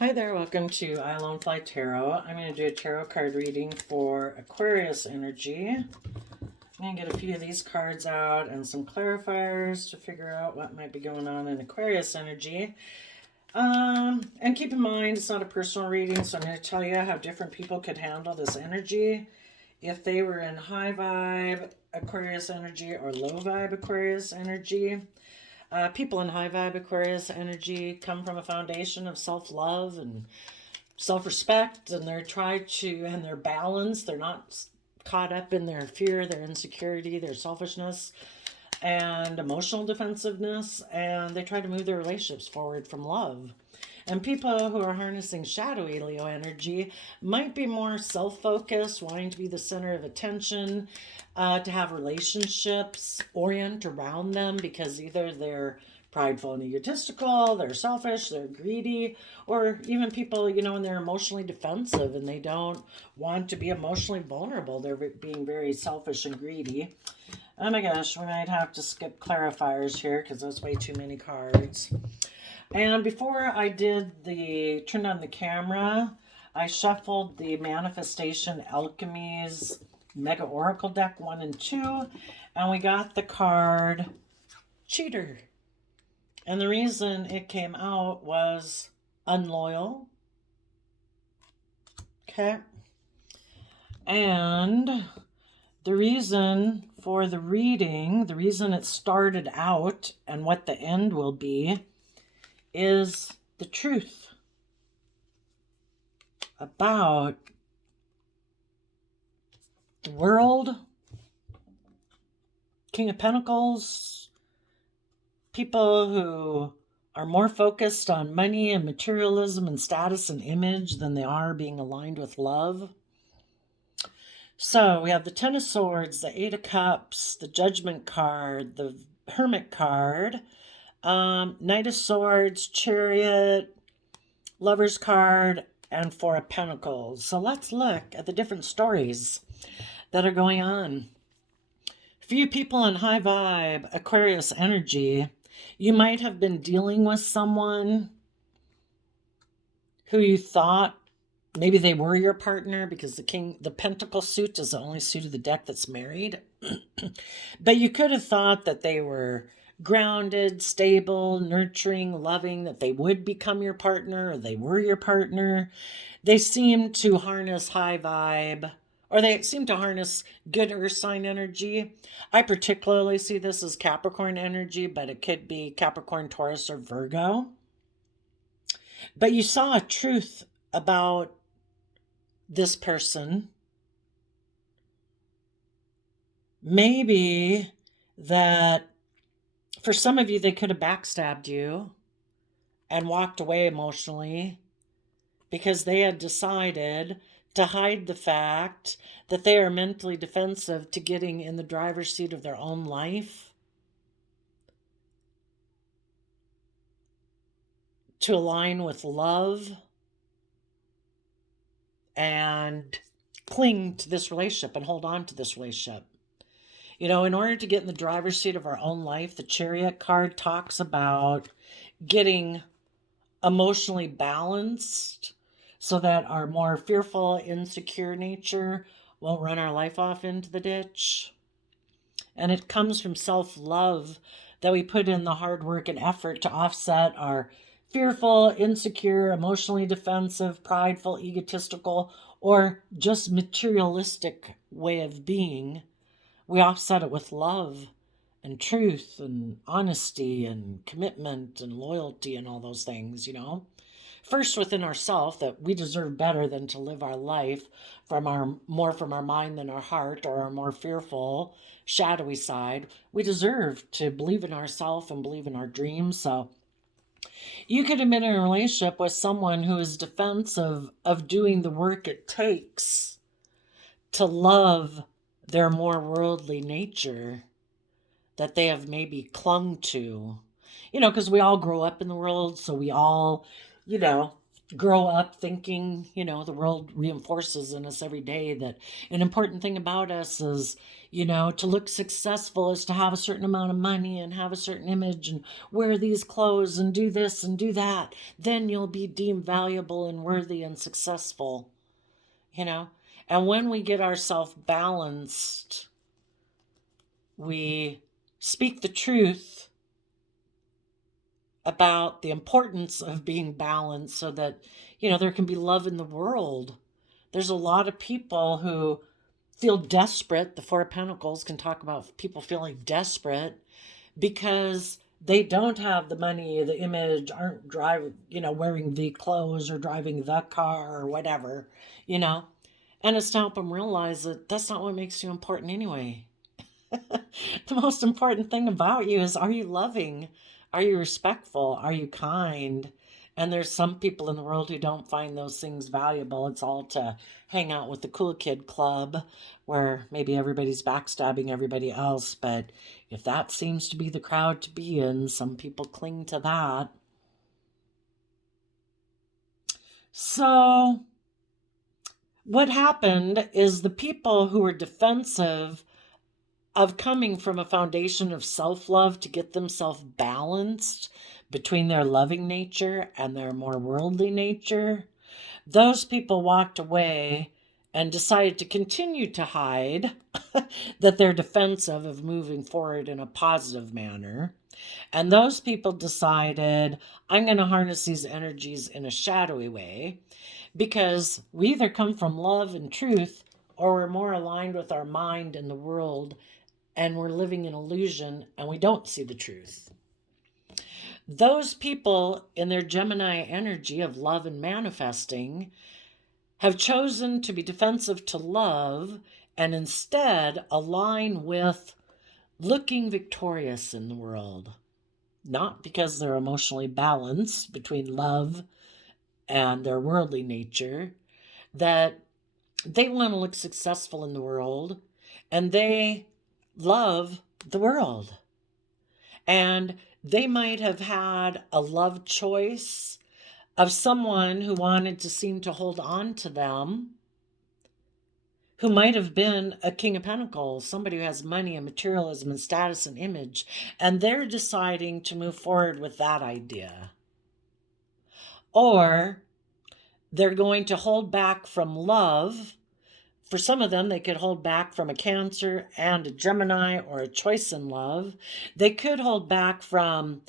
Hi there, welcome to I Alone Fly Tarot. I'm going to do a tarot card reading for Aquarius energy. I'm going to get a few of these cards out and some clarifiers to figure out what might be going on in Aquarius energy. And keep in mind, it's not a personal reading, so I'm going to tell you how different people could handle this energy. If they were in high vibe Aquarius energy or low vibe Aquarius energy. People in high vibe Aquarius energy come from a foundation of self-love and self-respect, and they're balanced. They're not caught up in their fear, their insecurity, their selfishness, and emotional defensiveness, and they try to move their relationships forward from love. And people who are harnessing shadowy Leo energy might be more self-focused, wanting to be the center of attention, to have relationships orient around them because either they're prideful and egotistical, they're selfish, they're greedy, or even people, when they're emotionally defensive and they don't want to be emotionally vulnerable, they're being very selfish and greedy. Oh my gosh, we might have to skip clarifiers here because that's way too many cards. And before I turned on the camera, I shuffled the Manifestation Alchemy's Mega Oracle deck 1 and 2, and we got the card Cheater. And the reason it came out was unloyal. Okay. And the reason for the reading, the reason it started out and what the end will be, is the truth about the world, King of Pentacles, people who are more focused on money and materialism and status and image than they are being aligned with love. So we have the Ten of Swords, the Eight of Cups, the Judgment card, the Hermit card, Knight of Swords, Chariot, Lover's card, and Four of Pentacles. So let's look at the different stories that are going on. For you people in high vibe Aquarius energy, you might have been dealing with someone who you thought maybe they were your partner because the Pentacle suit is the only suit of the deck that's married. But you could have thought that they were grounded, stable, nurturing, loving, that they would become your partner or they were your partner. They seem to harness high vibe, or they seem to harness good earth sign energy. I particularly see this as Capricorn energy, but it could be Capricorn, Taurus, or Virgo. But you saw a truth about this person. Maybe that for some of you, they could have backstabbed you and walked away emotionally because they had decided to hide the fact that they are mentally defensive to getting in the driver's seat of their own life, to align with love and cling to this relationship and hold on to this relationship. In order to get in the driver's seat of our own life, the Chariot card talks about getting emotionally balanced so that our more fearful, insecure nature won't run our life off into the ditch. And it comes from self-love that we put in the hard work and effort to offset our fearful, insecure, emotionally defensive, prideful, egotistical, or just materialistic way of being. We offset it with love and truth and honesty and commitment and loyalty and all those things, First within ourselves, that we deserve better than to live our life more from our mind than our heart, or our more fearful, shadowy side. We deserve to believe in ourselves and believe in our dreams. So you could have been in a relationship with someone who is defensive of doing the work it takes to love their more worldly nature that they have maybe clung to, because we all grow up in the world. So we all, grow up thinking, the world reinforces in us every day that an important thing about us is, to look successful is to have a certain amount of money and have a certain image and wear these clothes and do this and do that. Then you'll be deemed valuable and worthy and successful, you know. And when we get ourselves balanced, we speak the truth about the importance of being balanced so that, there can be love in the world. There's a lot of people who feel desperate. The Four of Pentacles can talk about people feeling desperate because they don't have the money, the image, aren't driving, wearing the clothes or driving the car or whatever, And it's to help them realize that that's not what makes you important anyway. The most important thing about you is, are you loving? Are you respectful? Are you kind? And there's some people in the world who don't find those things valuable. It's all to hang out with the cool kid club where maybe everybody's backstabbing everybody else. But if that seems to be the crowd to be in, some people cling to that. So what happened is the people who were defensive of coming from a foundation of self-love to get themselves balanced between their loving nature and their more worldly nature, those people walked away and decided to continue to hide that they're defensive of moving forward in a positive manner. And those people decided, I'm going to harness these energies in a shadowy way, because we either come from love and truth or we're more aligned with our mind and the world, and we're living in illusion and we don't see the truth. Those people in their Gemini energy of love and manifesting have chosen to be defensive to love and instead align with looking victorious in the world. Not because they're emotionally balanced between love and their worldly nature, that they want to look successful in the world and they love the world. And they might have had a love choice of someone who wanted to seem to hold on to them, who might have been a King of Pentacles, somebody who has money and materialism and status and image, and they're deciding to move forward with that idea. Or they're going to hold back from love. For some of them, they could hold back from a Cancer and a Gemini or a choice in love. They could hold back from,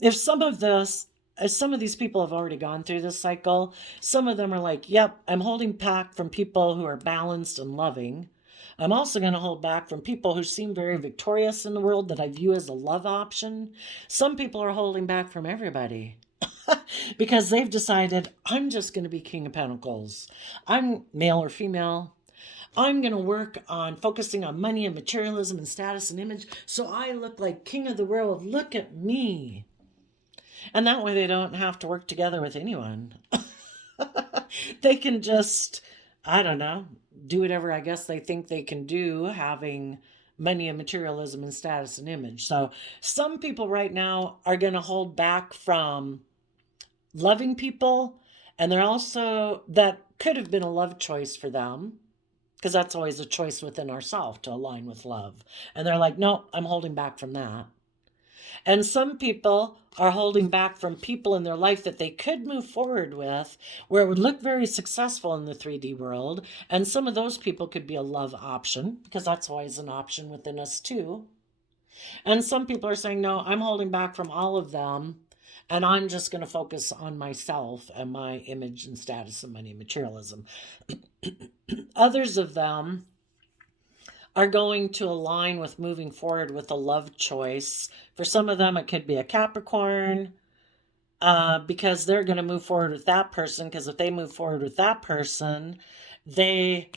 if some of these people have already gone through this cycle, some of them are like, yep, I'm holding back from people who are balanced and loving. I'm also going to hold back from people who seem very victorious in the world that I view as a love option. Some people are holding back from everybody. Because they've decided, I'm just going to be King of Pentacles. I'm male or female. I'm going to work on focusing on money and materialism and status and image so I look like king of the world. Look at me. And that way they don't have to work together with anyone. They can just, I don't know, do whatever I guess they think they can do, having money and materialism and status and image. So some people right now are going to hold back from loving people, and they're also, that could have been a love choice for them, because that's always a choice within ourselves to align with love. And they're like, no, I'm holding back from that. And some people are holding back from people in their life that they could move forward with, where it would look very successful in the 3D world. And some of those people could be a love option, because that's always an option within us too. And some people are saying, no, I'm holding back from all of them, and I'm just going to focus on myself and my image and status and money and materialism. Others of them are going to align with moving forward with a love choice. For some of them, it could be a Capricorn, because they're going to move forward with that person, because if they move forward with that person, they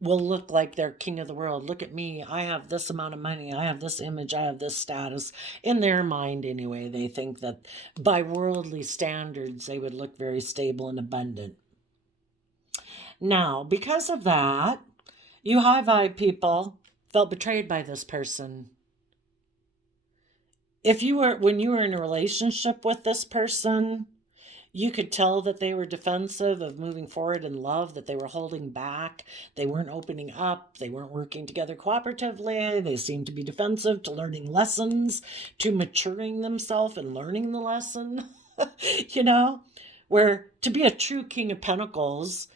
will look like they're king of the world. Look at me. I have this amount of money. I have this image. I have this status. In their mind, anyway, they think that by worldly standards, they would look very stable and abundant. Now, because of that, you high vibe people felt betrayed by this person. When you were in a relationship with this person, You could tell that they were defensive of moving forward in love, that they were holding back. They weren't opening up. They weren't working together cooperatively. They seemed to be defensive to learning lessons, to maturing themselves and learning the lesson, you know, where to be a true King of Pentacles,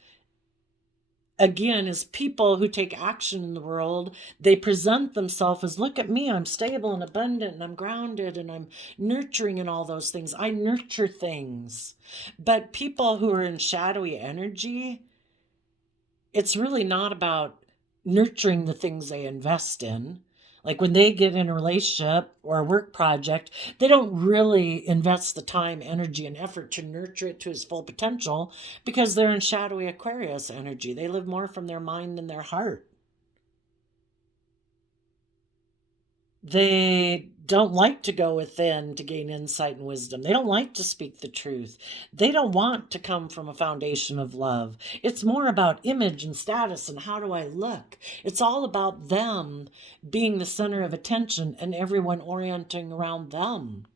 again, is people who take action in the world. They present themselves as, look at me, I'm stable and abundant and I'm grounded and I'm nurturing and all those things. I nurture things. But people who are in shadowy energy, it's really not about nurturing the things they invest in. Like when they get in a relationship or a work project, they don't really invest the time, energy, and effort to nurture it to its full potential because they're in shadowy Aquarius energy. They live more from their mind than their heart. They don't like to go within to gain insight and wisdom. They don't like to speak the truth. They don't want to come from a foundation of love. It's more about image and status and how do I look. It's all about them being the center of attention and everyone orienting around them.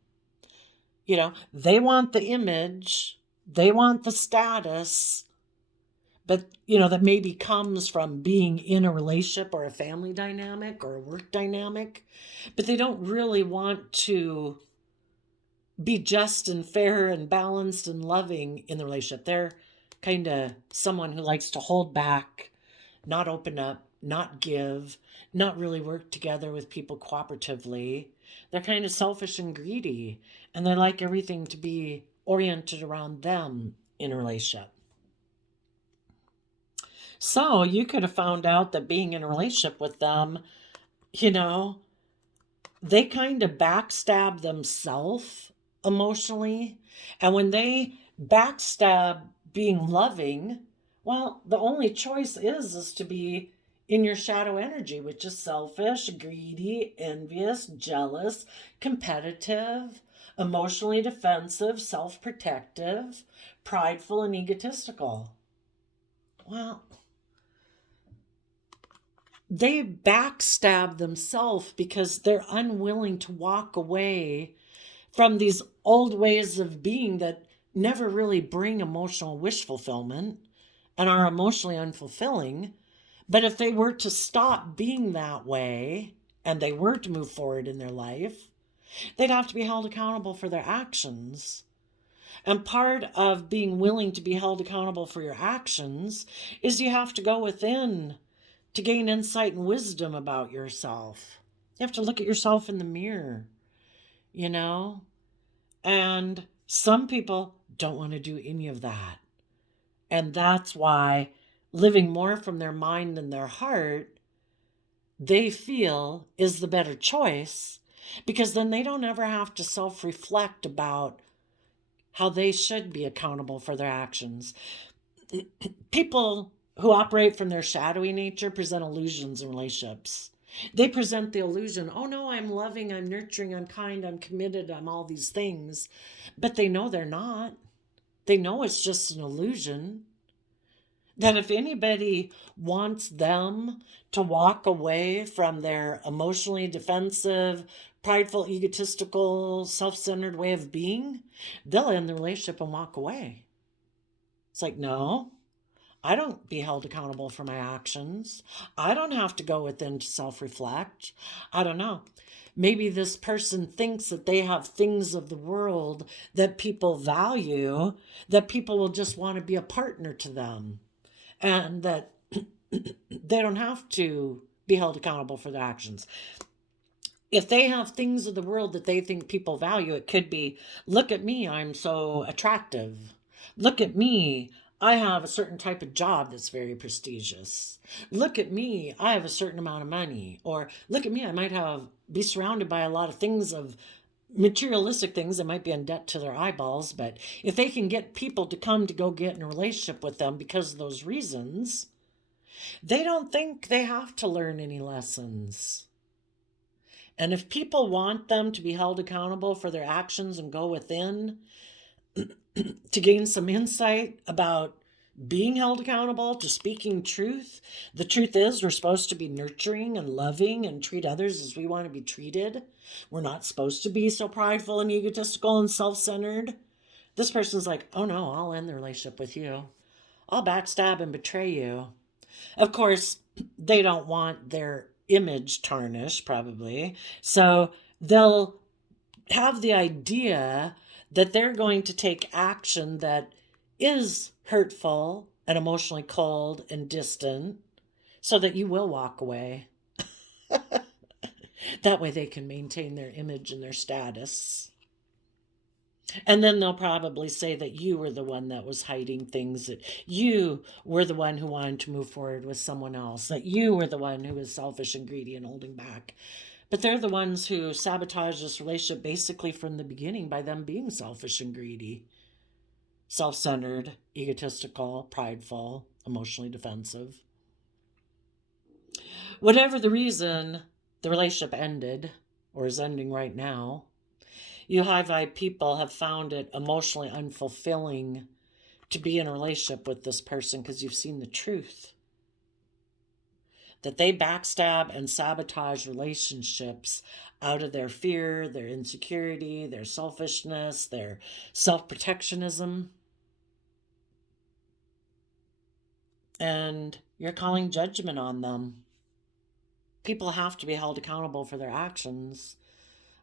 You know, they want the image, they want the status, but that maybe comes from being in a relationship or a family dynamic or a work dynamic, but they don't really want to be just and fair and balanced and loving in the relationship. They're kind of someone who likes to hold back, not open up, not give, not really work together with people cooperatively. They're kind of selfish and greedy, and they like everything to be oriented around them in a relationship. So you could have found out that being in a relationship with them, they kind of backstab themselves emotionally. And when they backstab being loving, well, the only choice is to be in your shadow energy, which is selfish, greedy, envious, jealous, competitive, emotionally defensive, self-protective, prideful, and egotistical. Well, they backstab themselves because they're unwilling to walk away from these old ways of being that never really bring emotional wish fulfillment and are emotionally unfulfilling. But if they were to stop being that way and they were to move forward in their life, they'd have to be held accountable for their actions. And part of being willing to be held accountable for your actions is you have to go within to gain insight and wisdom about yourself. You have to look at yourself in the mirror, And some people don't want to do any of that. And that's why living more from their mind than their heart, they feel is the better choice, because then they don't ever have to self-reflect about how they should be accountable for their actions. People who operate from their shadowy nature present illusions in relationships. They present the illusion, oh no, I'm loving, I'm nurturing, I'm kind, I'm committed, I'm all these things. But they know they're not. They know it's just an illusion. That if anybody wants them to walk away from their emotionally defensive, prideful, egotistical, self-centered way of being, they'll end the relationship and walk away. It's like, no, I don't be held accountable for my actions. I don't have to go within to self-reflect. I don't know. Maybe this person thinks that they have things of the world that people value, that people will just want to be a partner to them, and that they don't have to be held accountable for their actions. If they have things of the world that they think people value, it could be, look at me, I'm so attractive. Look at me, I have a certain type of job that's very prestigious. Look at me, I have a certain amount of money. Or look at me, I might be surrounded by a lot of things, of materialistic things that might be in debt to their eyeballs. But if they can get people to come to go get in a relationship with them because of those reasons, they don't think they have to learn any lessons. And if people want them to be held accountable for their actions and go within to gain some insight about being held accountable, to speaking truth, the truth is we're supposed to be nurturing and loving and treat others as we want to be treated. We're not supposed to be so prideful and egotistical and self-centered. This person's like, oh no, I'll end the relationship with you. I'll backstab and betray you. Of course, they don't want their image tarnished, probably. So they'll have the idea that they're going to take action that is hurtful and emotionally cold and distant so that you will walk away. That way they can maintain their image and their status. And then they'll probably say that you were the one that was hiding things, that you were the one who wanted to move forward with someone else, that you were the one who was selfish and greedy and holding back. But they're the ones who sabotage this relationship basically from the beginning by them being selfish and greedy, self-centered, egotistical, prideful, emotionally defensive. Whatever the reason the relationship ended or is ending right now, you high vibe people have found it emotionally unfulfilling to be in a relationship with this person because you've seen the truth. That they backstab and sabotage relationships out of their fear, their insecurity, their selfishness, their self-protectionism. And you're calling judgment on them. People have to be held accountable for their actions.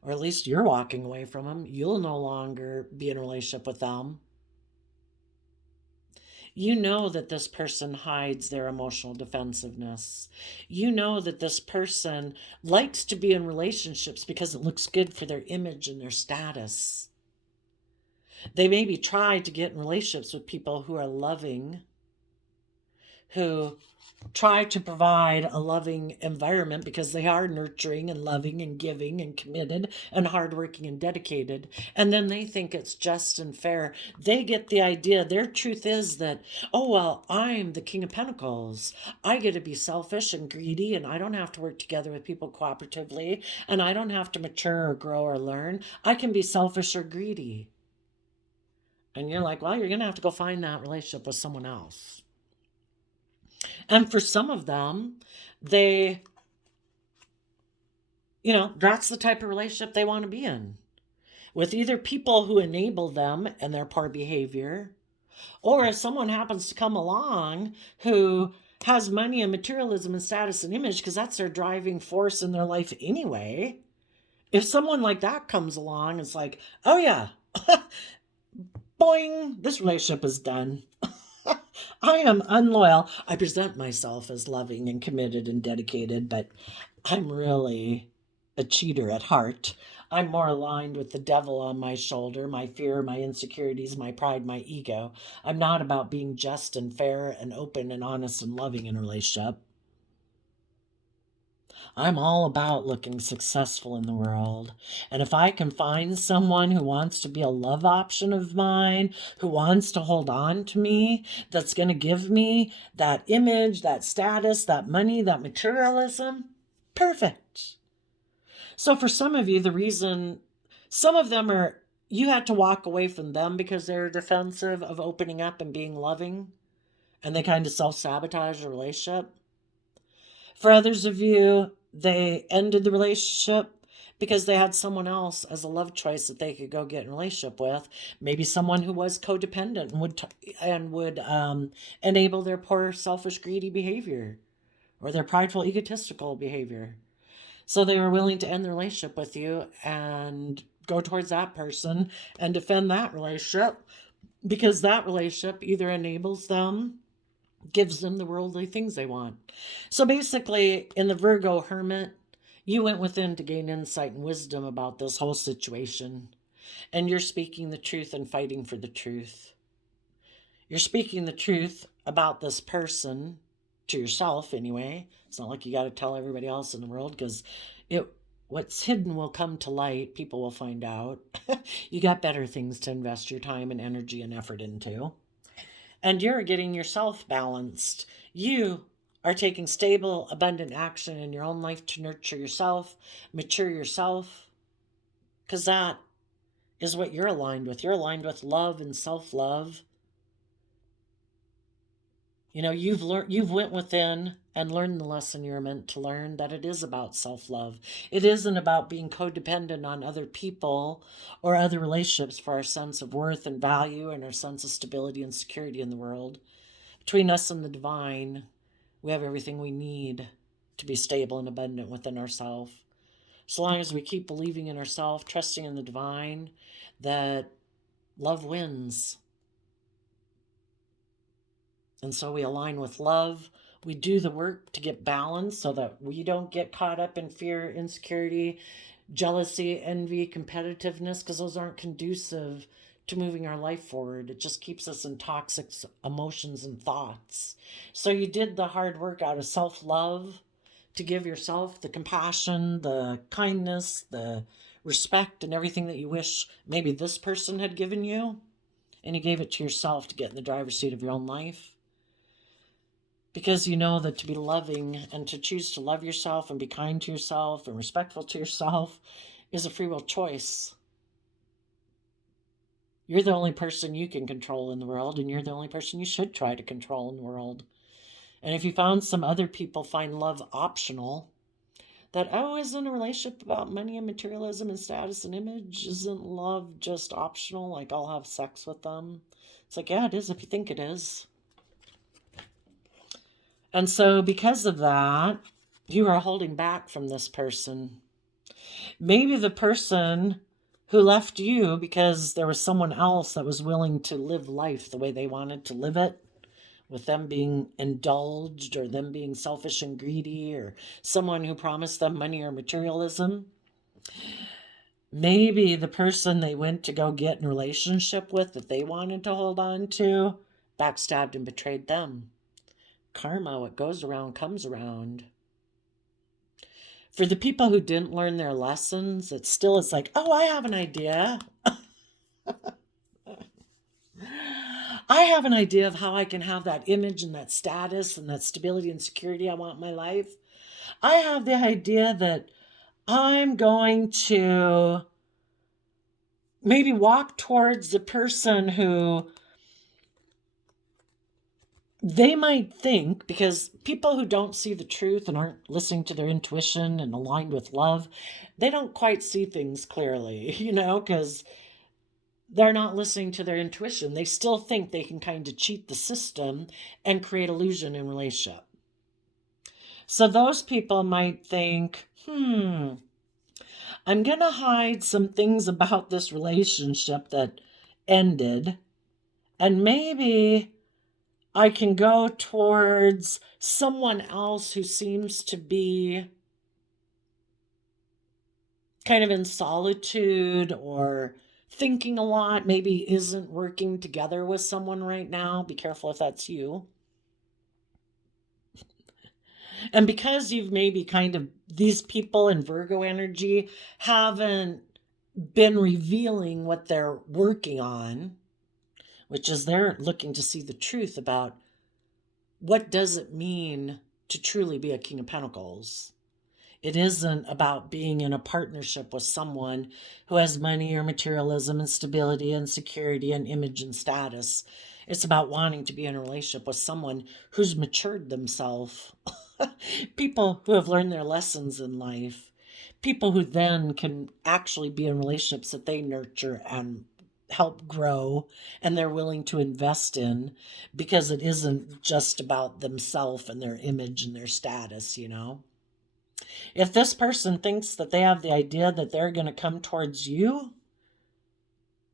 Or at least you're walking away from them. You'll no longer be in a relationship with them. You know that this person hides their emotional defensiveness. You know that this person likes to be in relationships because it looks good for their image and their status. They maybe try to get in relationships with people who are loving, who try to provide a loving environment because they are nurturing and loving and giving and committed and hardworking and dedicated. And then they think it's just and fair. They get the idea. Their truth is that, oh, well, I'm the King of Pentacles. I get to be selfish and greedy, and I don't have to work together with people cooperatively, and I don't have to mature or grow or learn. I can be selfish or greedy. And you're like, well, you're going to have to go find that relationship with someone else. And for some of them, that's the type of relationship they want to be in. With either people who enable them and their poor behavior, or if someone happens to come along who has money and materialism and status and image, because that's their driving force in their life anyway. If someone like that comes along, it's like, oh yeah, boing, this relationship is done. I am unloyal. I present myself as loving and committed and dedicated, but I'm really a cheater at heart. I'm more aligned with the devil on my shoulder, my fear, my insecurities, my pride, my ego. I'm not about being just and fair and open and honest and loving in a relationship. I'm all about looking successful in the world. And if I can find someone who wants to be a love option of mine, who wants to hold on to me, that's going to give me that image, that status, that money, that materialism, perfect. So for some of you, the reason some of them are, you had to walk away from them because they're defensive of opening up and being loving, and they kind of self-sabotage the relationship. For others of you, they ended the relationship because they had someone else as a love choice that they could go get in a relationship with. Maybe someone who was codependent and would enable their poor, selfish, greedy behavior or their prideful, egotistical behavior. So they were willing to end the relationship with you and go towards that person and defend that relationship because that relationship either enables them, gives them the worldly things they want. So basically, in the Virgo Hermit, you went within to gain insight and wisdom about this whole situation. And you're speaking the truth and fighting for the truth. You're speaking the truth about this person, to yourself anyway. It's not like you got to tell everybody else in the world, because what's hidden will come to light. People will find out. You got better things to invest your time and energy and effort into. And you're getting yourself balanced. You are taking stable, abundant action in your own life to nurture yourself, mature yourself, because that is what you're aligned with. You're aligned with love and self-love. You've went within and learned the lesson you're meant to learn, that it is about self-love. It isn't about being codependent on other people or other relationships for our sense of worth and value and our sense of stability and security in the world. Between us and the divine, we have everything we need to be stable and abundant within ourselves. So long as we keep believing in ourselves, trusting in the divine, that love wins. And so we align with love. We do the work to get balance so that we don't get caught up in fear, insecurity, jealousy, envy, competitiveness, because those aren't conducive to moving our life forward. It just keeps us in toxic emotions and thoughts. So you did the hard work out of self-love to give yourself the compassion, the kindness, the respect, and everything that you wish maybe this person had given you. And you gave it to yourself to get in the driver's seat of your own life. Because you know that to be loving and to choose to love yourself and be kind to yourself and respectful to yourself is a free will choice. You're the only person you can control in the world, and you're the only person you should try to control in the world. And if you found some other people find love optional, that, isn't a relationship about money and materialism and status and image? Isn't love just optional? Like, I'll have sex with them. It's like, yeah, it is if you think it is. And so because of that, you are holding back from this person. Maybe the person who left you because there was someone else that was willing to live life the way they wanted to live it, with them being indulged or them being selfish and greedy, or someone who promised them money or materialism. Maybe the person they went to go get in a relationship with that they wanted to hold on to backstabbed and betrayed them. Karma, what goes around comes around. For the people who didn't learn their lessons, it still is like, oh, I have an idea. I have an idea of how I can have that image and that status and that stability and security I want in my life. I have the idea that I'm going to maybe walk towards the person who they might think, because people who don't see the truth and aren't listening to their intuition and aligned with love, they don't quite see things clearly, because they're not listening to their intuition. They still think they can kind of cheat the system and create illusion in relationship. So those people might think, I'm going to hide some things about this relationship that ended, and maybe I can go towards someone else who seems to be kind of in solitude or thinking a lot, maybe isn't working together with someone right now. Be careful if that's you. And because you've maybe kind of, these people in Virgo energy haven't been revealing what they're working on, which is they're looking to see the truth about what does it mean to truly be a King of Pentacles. It isn't about being in a partnership with someone who has money or materialism and stability and security and image and status. It's about wanting to be in a relationship with someone who's matured themselves. People who have learned their lessons in life. People who then can actually be in relationships that they nurture and help grow and they're willing to invest in, because it isn't just about themselves and their image and their status, If this person thinks that they have the idea that they're going to come towards you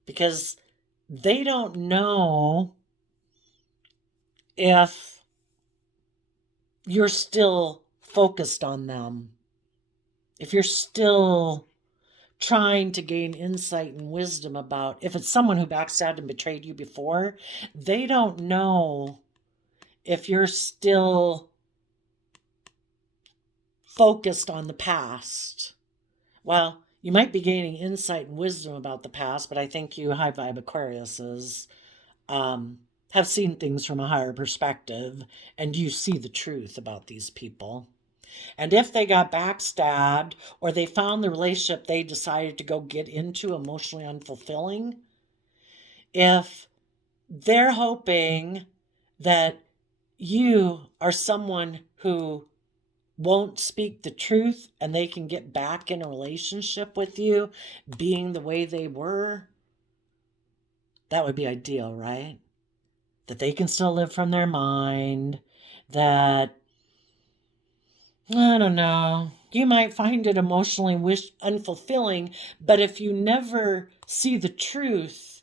because they don't know if you're still focused on them, if you're still trying to gain insight and wisdom about, if it's someone who backstabbed and betrayed you before, they don't know if you're still focused on the past. Well, you might be gaining insight and wisdom about the past, but I think you high vibe Aquariuses have seen things from a higher perspective, and you see the truth about these people. And if they got backstabbed or they found the relationship they decided to go get into emotionally unfulfilling, if they're hoping that you are someone who won't speak the truth and they can get back in a relationship with you being the way they were, that would be ideal, right? That they can still live from their mind, that, I don't know, you might find it emotionally unfulfilling, but if you never see the truth,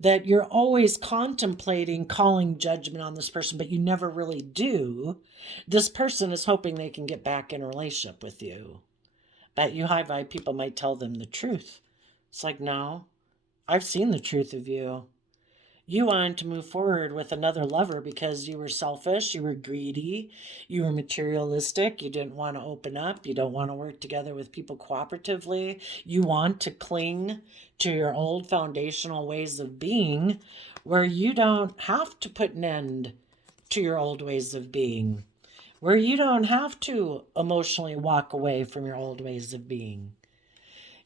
that you're always contemplating calling judgment on this person, but you never really do, this person is hoping they can get back in a relationship with you. But you high vibe people might tell them the truth. It's like, no, I've seen the truth of you. You wanted to move forward with another lover because you were selfish, you were greedy, you were materialistic, you didn't want to open up, you don't want to work together with people cooperatively, you want to cling to your old foundational ways of being where you don't have to put an end to your old ways of being, where you don't have to emotionally walk away from your old ways of being.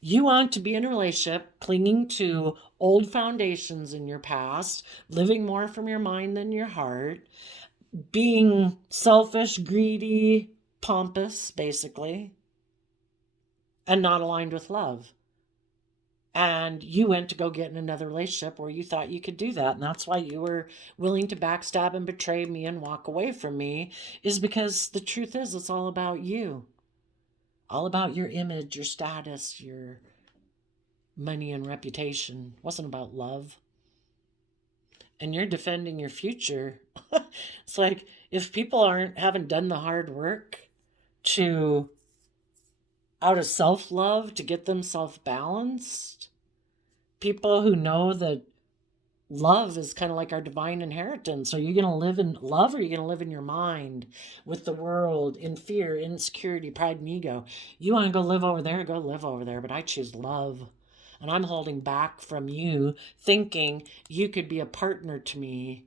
You want to be in a relationship clinging to old foundations in your past, living more from your mind than your heart, being selfish, greedy, pompous, basically, and not aligned with love. And you went to go get in another relationship where you thought you could do that. And that's why you were willing to backstab and betray me and walk away from me, is because the truth is, it's all about you. All about your image, your status, your money and reputation. It wasn't about love. And you're defending your future. It's like, if people haven't done the hard work to, out of self-love, to get themselves balanced, people who know that love is kind of like our divine inheritance. Are you going to live in love, or are you going to live in your mind with the world, in fear, insecurity, pride, and ego? You want to go live over there, go live over there, but I choose love. And I'm holding back from you, thinking you could be a partner to me,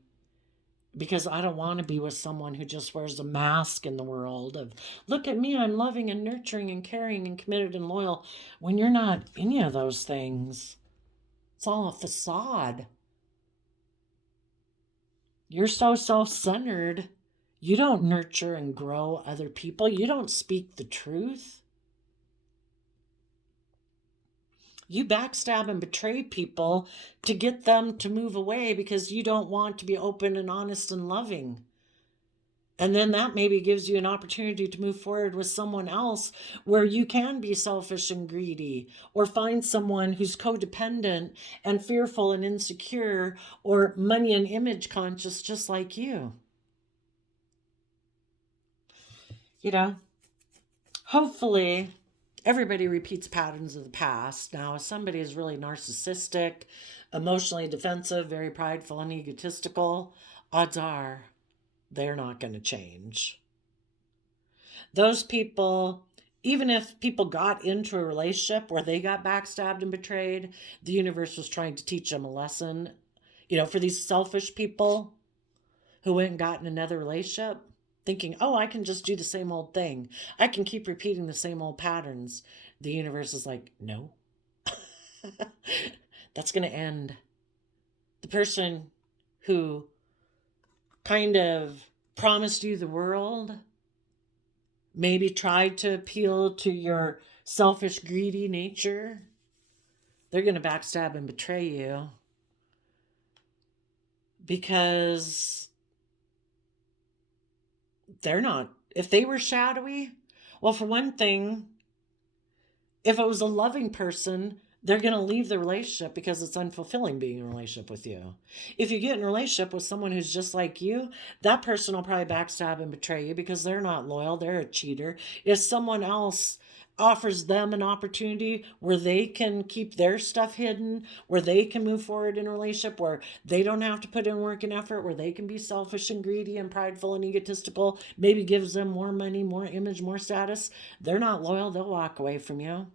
because I don't want to be with someone who just wears a mask in the world of, look at me, I'm loving and nurturing and caring and committed and loyal, when you're not any of those things. It's all a facade. You're so self-centered. You don't nurture and grow other people. You don't speak the truth. You backstab and betray people to get them to move away because you don't want to be open and honest and loving. And then that maybe gives you an opportunity to move forward with someone else where you can be selfish and greedy, or find someone who's codependent and fearful and insecure, or money and image conscious just like you. You know, hopefully everybody repeats patterns of the past. Now, if somebody is really narcissistic, emotionally defensive, very prideful and egotistical, odds are they're not going to change. Those people, even if people got into a relationship where they got backstabbed and betrayed, the universe was trying to teach them a lesson. You know, for these selfish people who went and got in another relationship, thinking, oh, I can just do the same old thing, I can keep repeating the same old patterns. The universe is like, no. That's going to end. The person who kind of promised you the world, maybe tried to appeal to your selfish, greedy nature, they're going to backstab and betray you, because they're not. If they were shadowy, well, for one thing, if it was a loving person, they're going to leave the relationship because it's unfulfilling being in a relationship with you. If you get in a relationship with someone who's just like you, that person will probably backstab and betray you because they're not loyal, they're a cheater. If someone else offers them an opportunity where they can keep their stuff hidden, where they can move forward in a relationship, where they don't have to put in work and effort, where they can be selfish and greedy and prideful and egotistical, maybe gives them more money, more image, more status, they're not loyal, they'll walk away from you.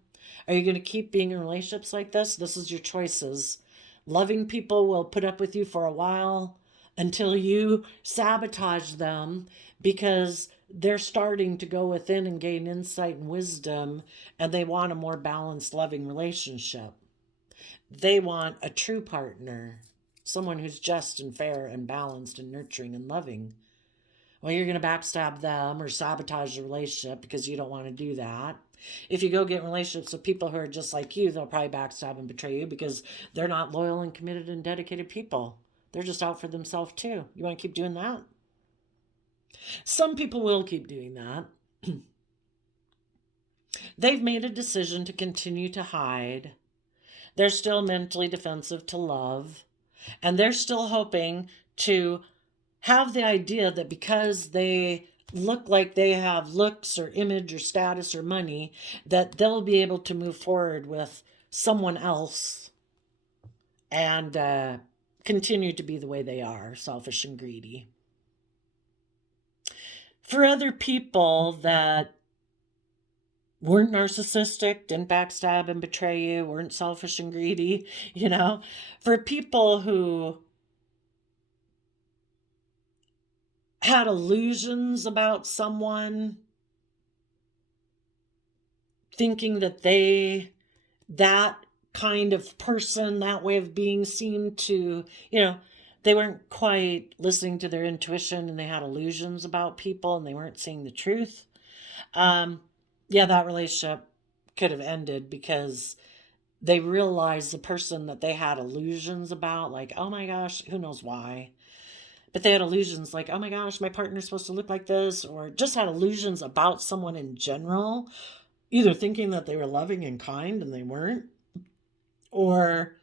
Are you going to keep being in relationships like this? This is your choices. Loving people will put up with you for a while until you sabotage them because they're starting to go within and gain insight and wisdom, and they want a more balanced, loving relationship. They want a true partner, someone who's just and fair and balanced and nurturing and loving. Well, you're going to backstab them or sabotage the relationship because you don't want to do that. If you go get in relationships with people who are just like you, they'll probably backstab and betray you because they're not loyal and committed and dedicated people. They're just out for themselves too. You want to keep doing that? Some people will keep doing that. They've made a decision to continue to hide. They're still mentally defensive to love. And they're still hoping to have the idea that because they look like they have looks or image or status or money, that they'll be able to move forward with someone else and continue to be the way they are, selfish and greedy. For other people that weren't narcissistic, didn't backstab and betray you, weren't selfish and greedy, for people who had illusions about someone, thinking that that kind of person, that way of being seemed to, they weren't quite listening to their intuition and they had illusions about people and they weren't seeing the truth. That relationship could have ended because they realized the person that they had illusions about, like, oh my gosh, who knows why. But they had illusions like, oh my gosh, my partner's supposed to look like this, or just had illusions about someone in general, either thinking that they were loving and kind and they weren't, or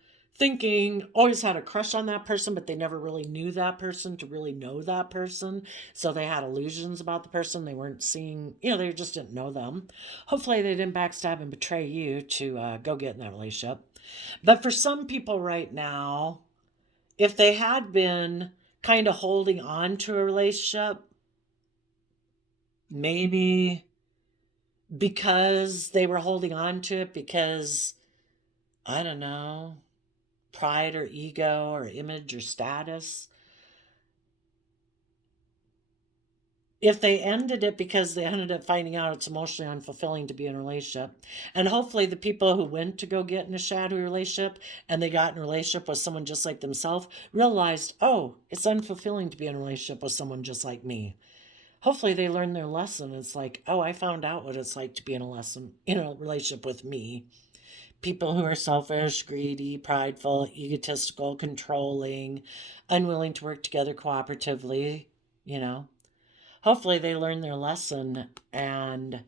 always had a crush on that person, but they never really knew that person to really know that person. So they had illusions about the person. They weren't seeing, they just didn't know them. Hopefully they didn't backstab and betray you to go get in that relationship. But for some people right now, if they had been kind of holding on to a relationship, maybe because they were holding on to it because, I don't know, pride or ego or image or status. If they ended it because they ended up finding out it's emotionally unfulfilling to be in a relationship, and hopefully the people who went to go get in a shadowy relationship and they got in a relationship with someone just like themselves realized, oh, it's unfulfilling to be in a relationship with someone just like me. Hopefully they learned their lesson. It's like, oh, I found out what it's like to be in a relationship with me. People who are selfish, greedy, prideful, egotistical, controlling, unwilling to work together cooperatively, Hopefully they learn their lesson and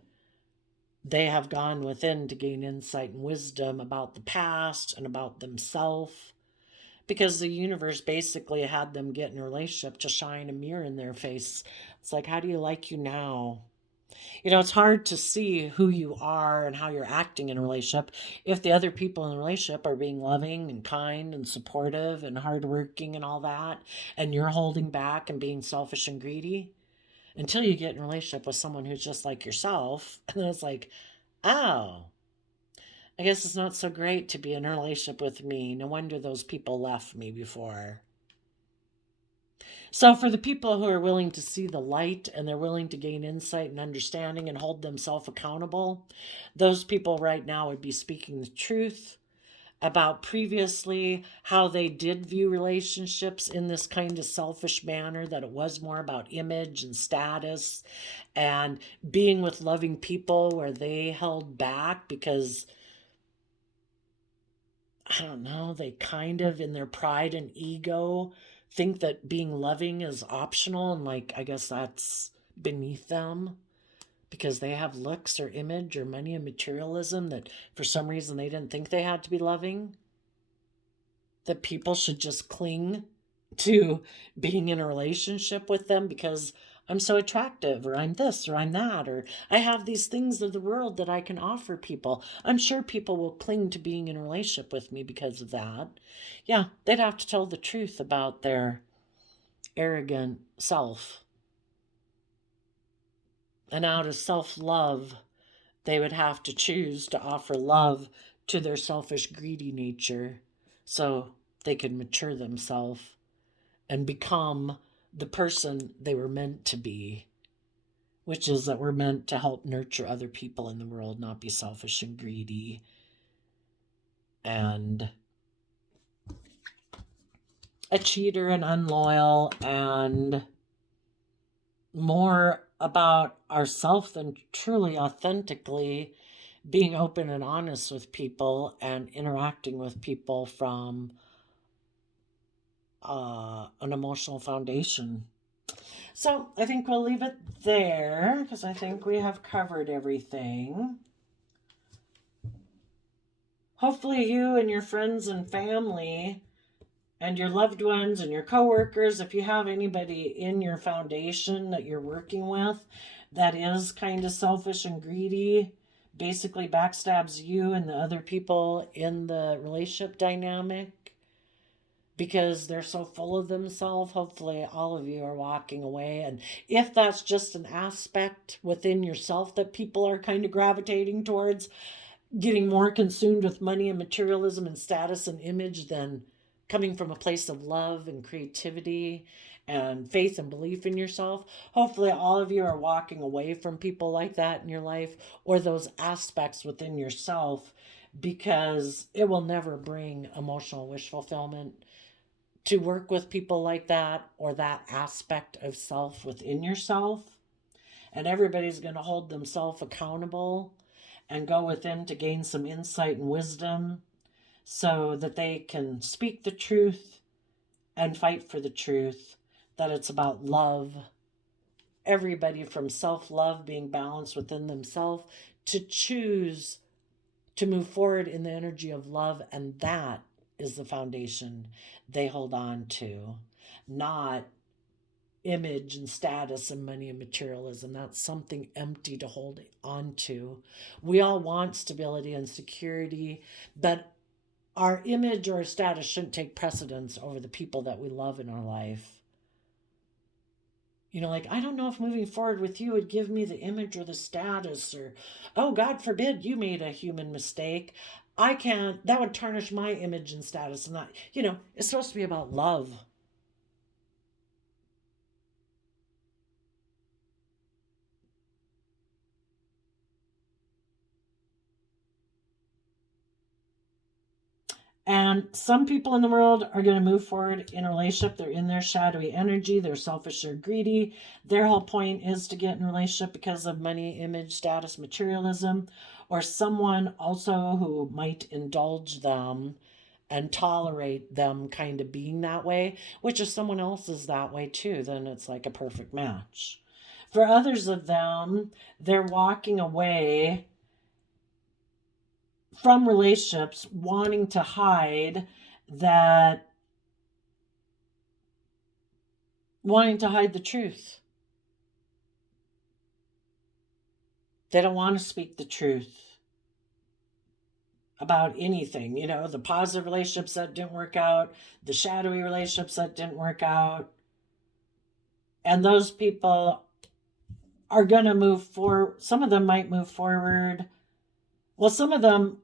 they have gone within to gain insight and wisdom about the past and about themselves, because the universe basically had them get in a relationship to shine a mirror in their face. It's like, how do you like you now? It's hard to see who you are and how you're acting in a relationship if the other people in the relationship are being loving and kind and supportive and hardworking and all that, and you're holding back and being selfish and greedy, until you get in a relationship with someone who's just like yourself. And then it's like, oh, I guess it's not so great to be in a relationship with me. No wonder those people left me before. So for the people who are willing to see the light and they're willing to gain insight and understanding and hold themselves accountable, those people right now would be speaking the truth about previously how they did view relationships in this kind of selfish manner, that it was more about image and status and being with loving people where they held back because, I don't know, they kind of in their pride and ego think that being loving is optional, and like, I guess that's beneath them because they have looks or image or money and materialism, that for some reason they didn't think they had to be loving, that people should just cling to being in a relationship with them because I'm so attractive, or I'm this, or I'm that, or I have these things of the world that I can offer people. I'm sure people will cling to being in a relationship with me because of that. Yeah, they'd have to tell the truth about their arrogant self. And out of self-love, they would have to choose to offer love to their selfish, greedy nature so they could mature themselves and become the person they were meant to be, which is that we're meant to help nurture other people in the world, not be selfish and greedy and a cheater and unloyal and more about ourselves than truly authentically being open and honest with people and interacting with people from an emotional foundation. So I think we'll leave it there because I think we have covered everything. Hopefully you and your friends and family and your loved ones and your coworkers, if you have anybody in your foundation that you're working with that is kind of selfish and greedy, basically backstabs you and the other people in the relationship dynamic because they're so full of themselves, hopefully all of you are walking away. And if that's just an aspect within yourself that people are kind of gravitating towards, getting more consumed with money and materialism and status and image than coming from a place of love and creativity and faith and belief in yourself. Hopefully all of you are walking away from people like that in your life or those aspects within yourself, because it will never bring emotional wish fulfillment to work with people like that or that aspect of self within yourself. And everybody's going to hold themselves accountable and go within to gain some insight and wisdom so that they can speak the truth and fight for the truth, that it's about love. Everybody from self-love being balanced within themselves to choose to move forward in the energy of love, and that is the foundation they hold on to, not image and status and money and materialism. That's something empty to hold on to. We all want stability and security, but our image or status shouldn't take precedence over the people that we love in our life. You know, like, I don't know if moving forward with you would give me the image or the status, or, oh, God forbid you made a human mistake. I can't, that would tarnish my image and status. And that, you know, it's supposed to be about love. And some people in the world are going to move forward in a relationship. They're in their shadowy energy. They're selfish or greedy. Their whole point is to get in a relationship because of money, image, status, materialism, or someone also who might indulge them and tolerate them kind of being that way, which if someone else is that way too, then it's like a perfect match. For others of them, they're walking away from relationships wanting to hide that, wanting to hide the truth. They don't want to speak the truth about anything. You know, the positive relationships that didn't work out, the shadowy relationships that didn't work out. And those people are going to move forward. Some of them might move forward. Well, some of them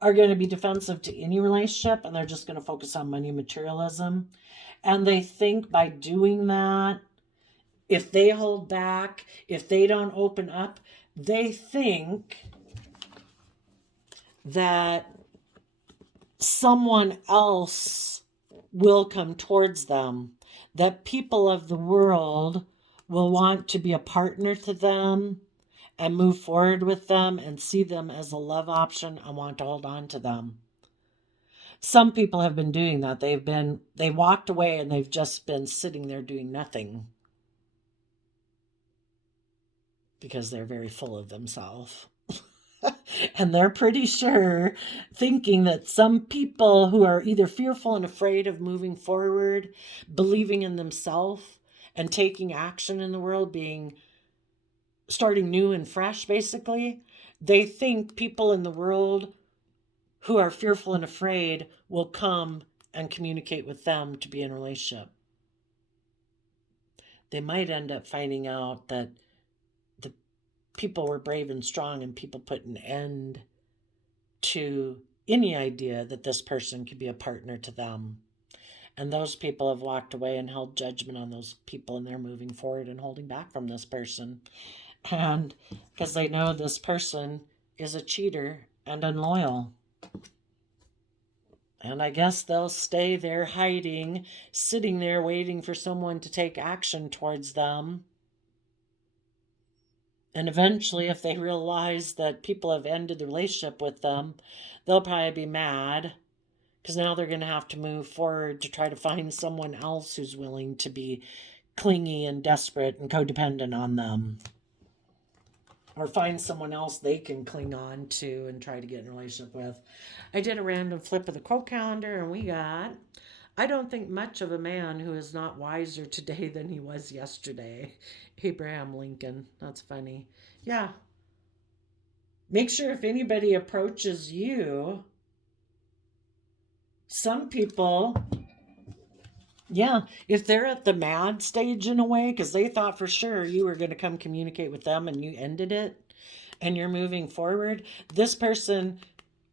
are going to be defensive to any relationship, and they're just going to focus on money and materialism. And they think by doing that, if they hold back, if they don't open up, they think that someone else will come towards them, that people of the world will want to be a partner to them and move forward with them and see them as a love option and want to hold on to them. Some people have been doing that. They walked away and they've just been sitting there doing nothing because they're very full of themselves. And they're pretty sure, thinking that some people who are either fearful and afraid of moving forward, believing in themselves and taking action in the world, starting new and fresh, basically, they think people in the world who are fearful and afraid will come and communicate with them to be in a relationship. They might end up finding out that the people were brave and strong and people put an end to any idea that this person could be a partner to them. And those people have walked away and held judgment on those people, and they're moving forward and holding back from this person. And because they know this person is a cheater and unloyal. And I guess they'll stay there hiding, sitting there waiting for someone to take action towards them. And eventually, if they realize that people have ended the relationship with them, they'll probably be mad because now they're going to have to move forward to try to find someone else who's willing to be clingy and desperate and codependent on them. Or find someone else they can cling on to and try to get in a relationship with. I did a random flip of the quote calendar and we got, I don't think much of a man who is not wiser today than he was yesterday. Abraham Lincoln. That's funny. Yeah. Make sure if anybody approaches you, some people, yeah, if they're at the mad stage in a way, because they thought for sure you were going to come communicate with them and you ended it and you're moving forward, this person,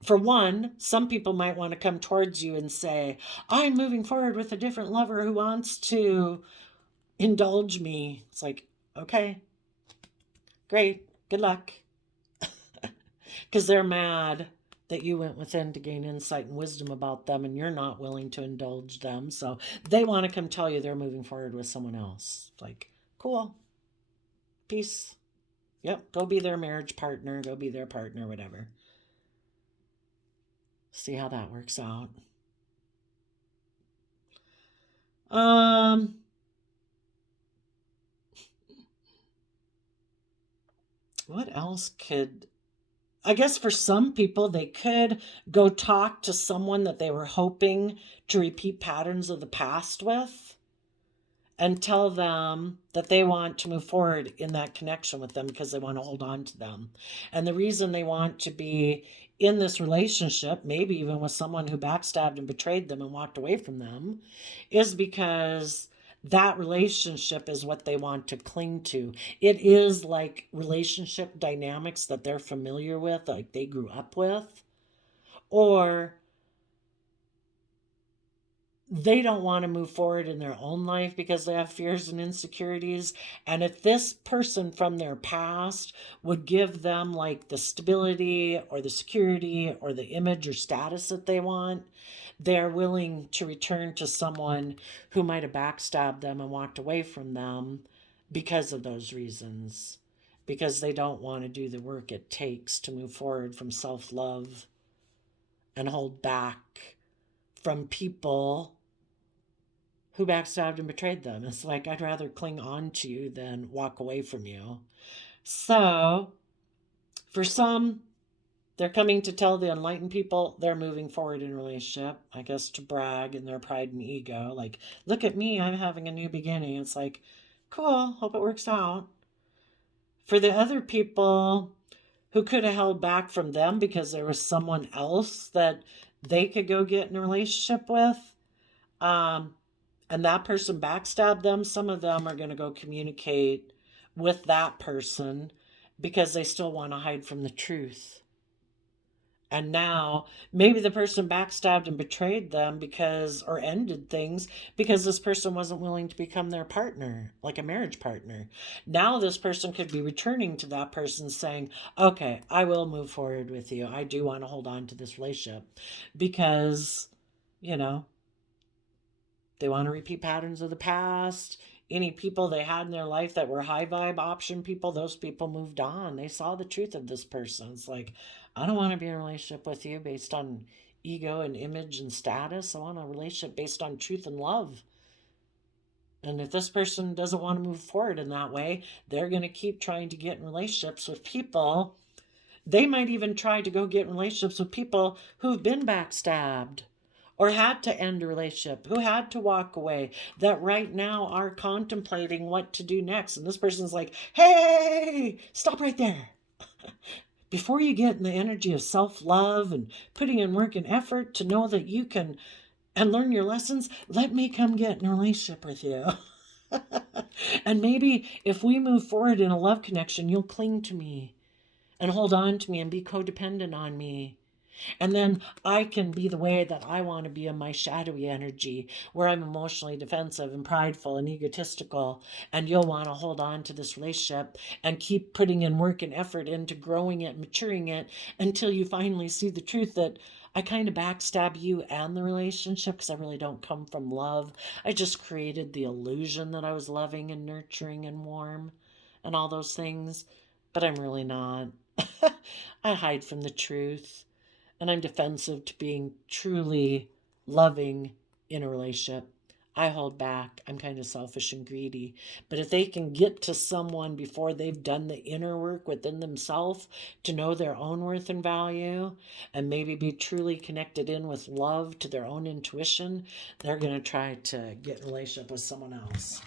for one, some people might want to come towards you and say, I'm moving forward with a different lover who wants to indulge me. It's like, okay, great, good luck. Because they're mad that you went within to gain insight and wisdom about them and you're not willing to indulge them. So they want to come tell you they're moving forward with someone else. Like, cool. Peace. Yep. Go be their marriage partner. Go be their partner, whatever. See how that works out. What else could, I guess for some people, they could go talk to someone that they were hoping to repeat patterns of the past with and tell them that they want to move forward in that connection with them because they want to hold on to them. And the reason they want to be in this relationship, maybe even with someone who backstabbed and betrayed them and walked away from them, is because that relationship is what they want to cling to. It is like relationship dynamics that they're familiar with, like they grew up with, or they don't want to move forward in their own life because they have fears and insecurities. And if this person from their past would give them like the stability or the security or the image or status that they want, they're willing to return to someone who might have backstabbed them and walked away from them because of those reasons. Because they don't want to do the work it takes to move forward from self-love and hold back from people who backstabbed and betrayed them. It's like, I'd rather cling on to you than walk away from you. So, for some, they're coming to tell the enlightened people they're moving forward in a relationship, I guess to brag in their pride and ego. Like, look at me, I'm having a new beginning. It's like, cool, hope it works out. For the other people who could have held back from them because there was someone else that they could go get in a relationship with, and that person backstabbed them, some of them are going to go communicate with that person because they still want to hide from the truth. And now maybe the person backstabbed and betrayed them because, or ended things because this person wasn't willing to become their partner, like a marriage partner. Now this person could be returning to that person saying, okay, I will move forward with you. I do want to hold on to this relationship because, you know, they want to repeat patterns of the past. Any people they had in their life that were high vibe option people, those people moved on. They saw the truth of this person. It's like, I don't want to be in a relationship with you based on ego and image and status. I want a relationship based on truth and love. And if this person doesn't want to move forward in that way, they're going to keep trying to get in relationships with people. They might even try to go get in relationships with people who've been backstabbed or had to end a relationship, who had to walk away, that right now are contemplating what to do next. And this person's like, hey, stop right there. Before you get in the energy of self-love and putting in work and effort to know that you can and learn your lessons, let me come get in a relationship with you. And maybe if we move forward in a love connection, you'll cling to me and hold on to me and be codependent on me. And then I can be the way that I want to be in my shadowy energy, where I'm emotionally defensive and prideful and egotistical. And you'll want to hold on to this relationship and keep putting in work and effort into growing it, maturing it, until you finally see the truth that I kind of backstab you and the relationship because I really don't come from love. I just created the illusion that I was loving and nurturing and warm and all those things. but I'm really not. I hide from the truth, and I'm defensive to being truly loving in a relationship. I hold back. I'm kind of selfish and greedy. But if they can get to someone before they've done the inner work within themselves to know their own worth and value and maybe be truly connected in with love to their own intuition, they're going to try to get in a relationship with someone else.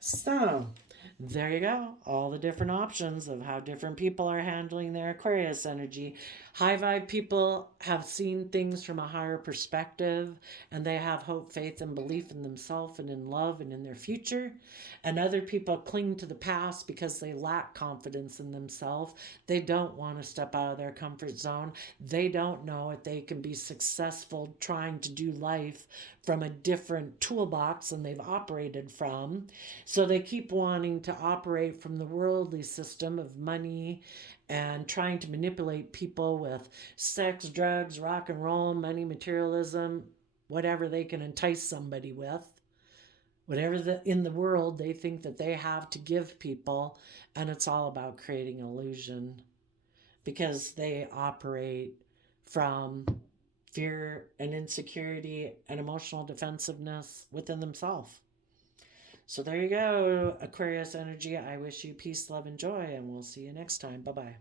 So, there you go. All the different options of how different people are handling their Aquarius energy. High vibe people have seen things from a higher perspective and they have hope, faith, and belief in themselves and in love and in their future. And other people cling to the past because they lack confidence in themselves. They don't want to step out of their comfort zone. They don't know if they can be successful trying to do life from a different toolbox than they've operated from. So they keep wanting to operate from the worldly system of money and trying to manipulate people with sex, drugs, rock and roll, money, materialism, whatever they can entice somebody with. Whatever in the world they think that they have to give people, and it's all about creating illusion because they operate from fear and insecurity and emotional defensiveness within themselves. So there you go, Aquarius energy. I wish you peace, love, and joy, and we'll see you next time. Bye bye.